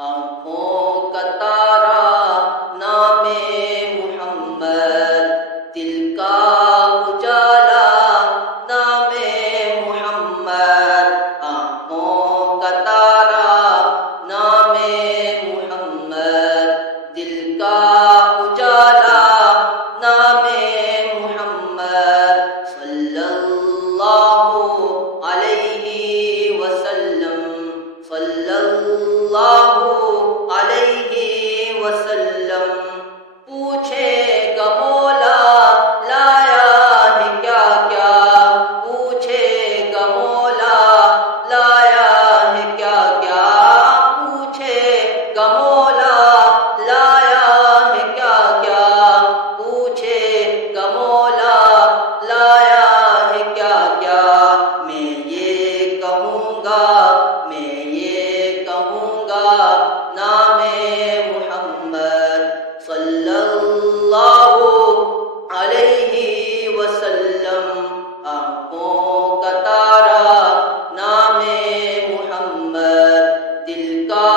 آنکھوں کا تارا نام محمد، دل کا اجالا نام محمد، آنکھوں کا تارا نام محمد، دل کا اجالا نام محمد، صلی اللہ علیہ وسلم، صلی اللہ علیہ وسلم۔ پوچھے گا مولا لایا ہے کیا کیا، پوچھے گا مولا لایا ہے کیا کیا، پوچھے گا مولا لایا ہے کیا کیا، پوچھے گا مولا لایا ہے کیا کیا۔ میں یہ کہوں گا، میں یہ کہوں گا نام محمد صلی اللہ علیہ وسلم، آنکھوں کا تارا نام محمد، دل کا